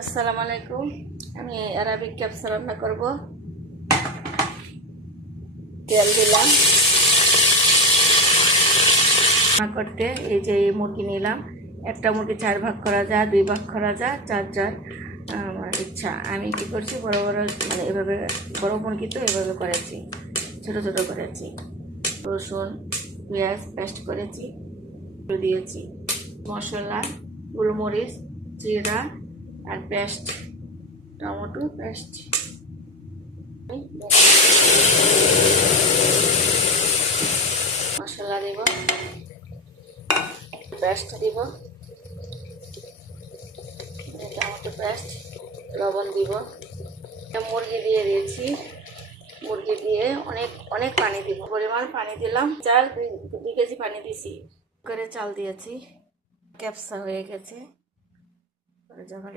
আসসালামু আলাইকুম। আমি আরবিক ক্যাপসা রান্না করব। তেল দিলাম রান্না করতে। এই যে মুরগি নিলাম, একটা মুরগি 4 ভাগ করা যায়, 2 ভাগ করা যায়, 4 জন আমার ইচ্ছা। আমি কি করছি, বড় বড় মানে এভাবে বড় মুরগি তো এভাবে করেছি, ছোট ছোট করেছি। রসুন পেঁয়াজ পেস্ট করেছি, দিয়েছি মশলা, গোলমরিচ, জিরা আর পেস্ট, টমেটো পেস্ট, মশলা দিব, পেস্ট দিব, টমেটো পেস্ট, লবণ দিব। মুরগি দিয়ে দিয়েছি, মুরগি দিয়ে অনেক অনেক পানি দিব, পরিমাণ পানি দিলাম। 2 কেজি পানি দিছি, করে চাল দিয়েছি। ক্যাপসা হয়ে গেছে। যখন